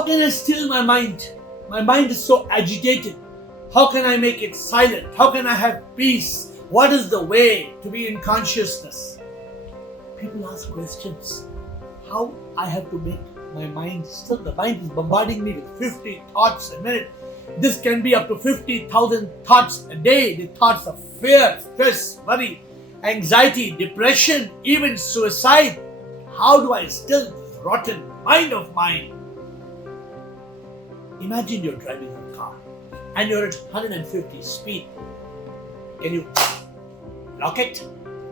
How can I still my mind? My mind is so agitated. How can I make it silent? How can I have peace? What is the way to be in consciousness? People ask questions. How I have to make my mind still? The mind is bombarding me with 50 thoughts a minute. This can be up to 50,000 thoughts a day. The thoughts of fear, stress, worry, anxiety, depression, even suicide. How do I still this rotten mind of mine? Imagine you're driving a car and you're at 150 speed. Can you lock it?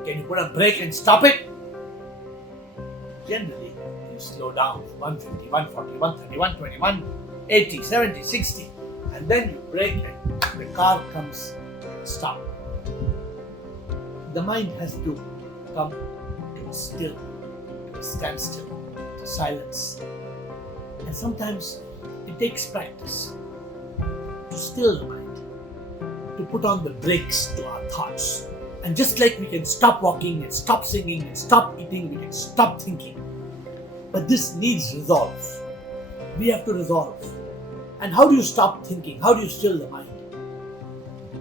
Can you put a brake and stop it? Generally, you slow down 150, 140, 130, 121, 80, 70, 60, and then you brake and the car comes to stop. The mind has to come to a standstill, to silence. And sometimes it takes practice to still the mind, to put on the brakes to our thoughts. And just like we can stop walking and stop singing and stop eating, we can stop thinking. But this needs resolve. We have to resolve. And how do you stop thinking? How do you still the mind?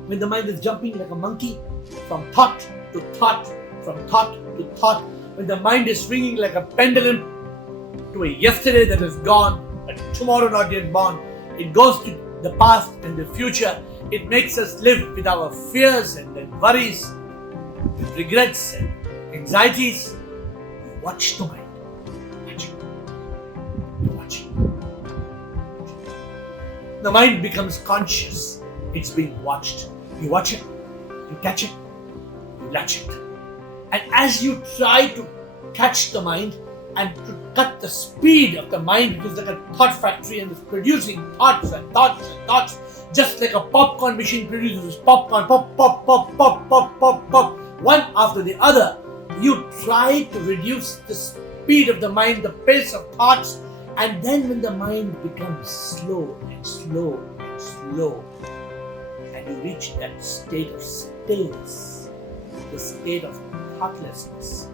When the mind is jumping like a monkey from thought to thought, from thought to thought, when the mind is swinging like a pendulum to a yesterday that is gone, but tomorrow not yet born, it goes to the past and the future. It makes us live with our fears and then worries, with regrets and anxieties. You watch the mind. Watch it. The mind becomes conscious. It's being watched. You watch it, you catch it, you latch it. And as you try to catch the mind and to cut the speed of the mind, which is like a thought factory and is producing thoughts and thoughts and thoughts, just like a popcorn machine produces popcorn, pop, pop, pop, pop, pop, pop, pop, one after the other. You try to reduce the speed of the mind, the pace of thoughts, and then when the mind becomes slow and slow and slow, and you reach that state of stillness, the state of thoughtlessness,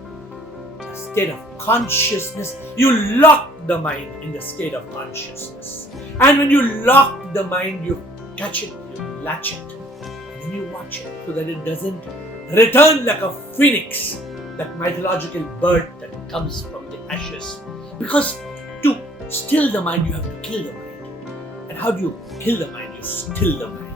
a state of consciousness, you lock the mind in the state of consciousness. And when you lock the mind, you catch it, you latch it, and then you watch it so that it doesn't return like a phoenix, that mythological bird that comes from the ashes. Because to still the mind, you have to kill the mind. And how do you kill the mind? You still the mind.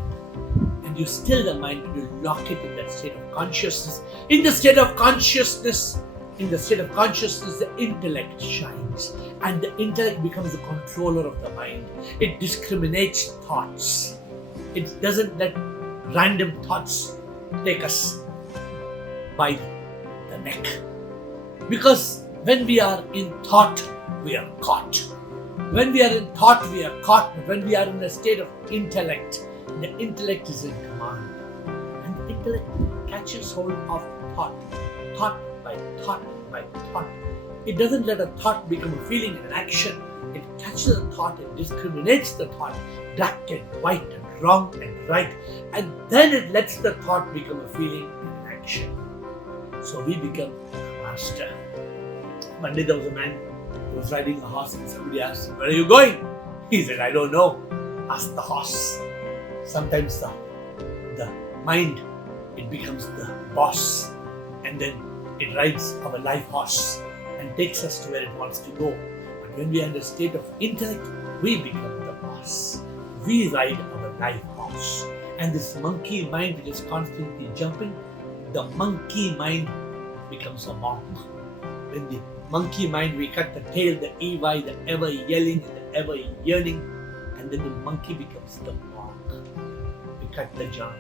And you still the mind and you lock it in that state of consciousness. In the state of consciousness, the intellect shines. And the intellect becomes the controller of the mind. It discriminates thoughts. It doesn't let random thoughts take us by the neck. Because when we are in thought, we are caught. When we are in thought, we are caught. But when we are in a state of intellect, the intellect is in command. And the intellect catches hold of thought by thought by thought. It doesn't let a thought become a feeling and an action. It catches a thought and discriminates the thought, black and white and wrong and right. And then it lets the thought become a feeling and an action. So we become a master. One day there was a man who was riding a horse and somebody asked him, "Where are you going?" He said, "I don't know. Ask the horse." Sometimes the mind, it becomes the boss, and then it rides our life horse and takes us to where it wants to go. But when we are in a state of intellect, we become the boss. We ride our life horse. And this monkey mind which is constantly jumping, the monkey mind becomes a monk. When the monkey mind, we cut the tail, the EY, the ever yelling and the ever yearning, and then the monkey becomes the monk. We cut the junk.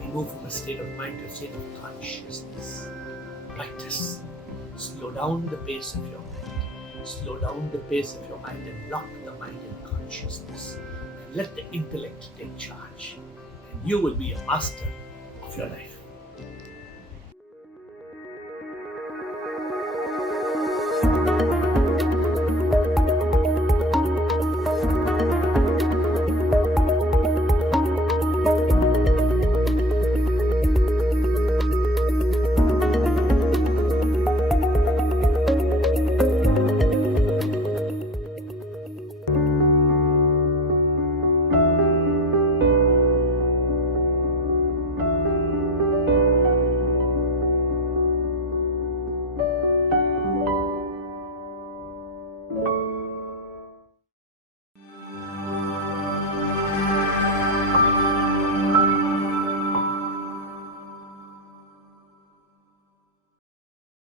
We move from a state of mind to a state of consciousness. Practice. Slow down the pace of your mind. Slow down the pace of your mind and lock the mind in consciousness. And let the intellect take charge. And you will be a master of your life.